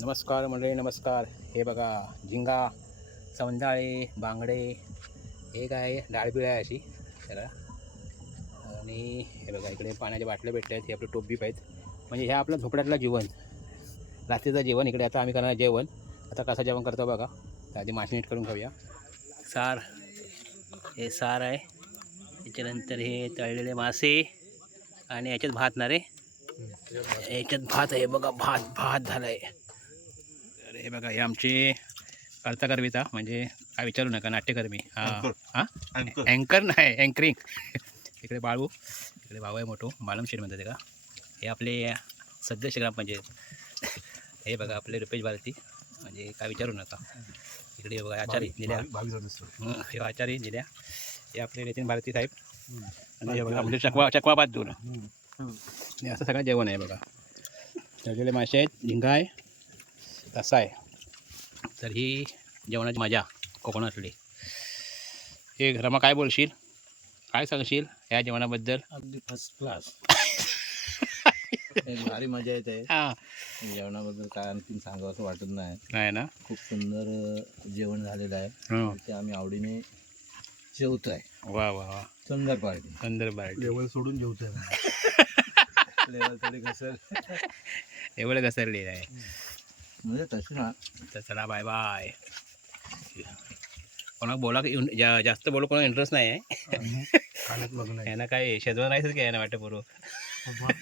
नमस्कार मंडळी, नमस्कार. हे बघा, झिंगा, सवंदाळे, बांगडे, हे काय डाळबिळ आहे अशी त्याला. आणि हे बघा, इकडे पाण्याच्या बाटल्या भेटल्या आहेत. हे आपले टोपबीप आहेत. म्हणजे ह्या आपलं झोपड्यातलं जेवण, रात्रीचं जेवण. इकडे आता आम्ही करणार जेवण. आता कसं जेवण करतो बघा. तर आधी मासे नीट करून खाऊया. सार, हे सार आहे. त्याच्यानंतर हे तळलेले मासे आणि याच्यात भात ना रे. याच्यात भात आहे बघा, भात भात झालाय. तर हे बघा, हे आमचे कर्ता म्हणजे काय विचारू नका, नाट्यकर्मी. हां हां, अँकर नाही, अँकरिंग. इकडे बाळू, इकडे भाऊ आहे मोठो, मालमशेठ म्हणतात का. हे आपले सदस्य ग्रामपंचायत. हे बघा आपले रुपेश भारती, म्हणजे काय विचारू नका. इकडे बघा आचारी निल्या, हे आचारी निल्या. हे आपले नितीन भारती साहेब. आणि हे बघा आपले चकवा भात दूर. हे असं सगळं जेवण आहे बघा. तळलेले मासे आहेत, झिंगा आहे, रस्सा आहे. तर ही जेवणाची मजा कोकणातली. हे रमा, काय बोलशील, काय सांगशील या जेवणाबद्दल? अगदी फर्स्ट क्लास. भारी मजा येते हां, जेवणाबद्दल. काय आणखीन सांगावं असं वाटत नाही. नाही ना. खूप सुंदर जेवण झालेलं आहे. हो, ते आम्ही आवडीने जेवतोय. वा वा वा, सुंदर पार्टी. सुंदर बाईट. लेवल सोडून जेवतोय. लेवल थोडी घसर एवढं घसरलेलं आहे. म्हणजे तशी ना. तर चला, बाय बाय. कोणाला बोला जास्त बोलू, कोणाला इंटरेस्ट नाही आहे. खाण्यात बघ नाही. यांना काय शेजवा नाहीच की, यांना वाटतं बरोबर.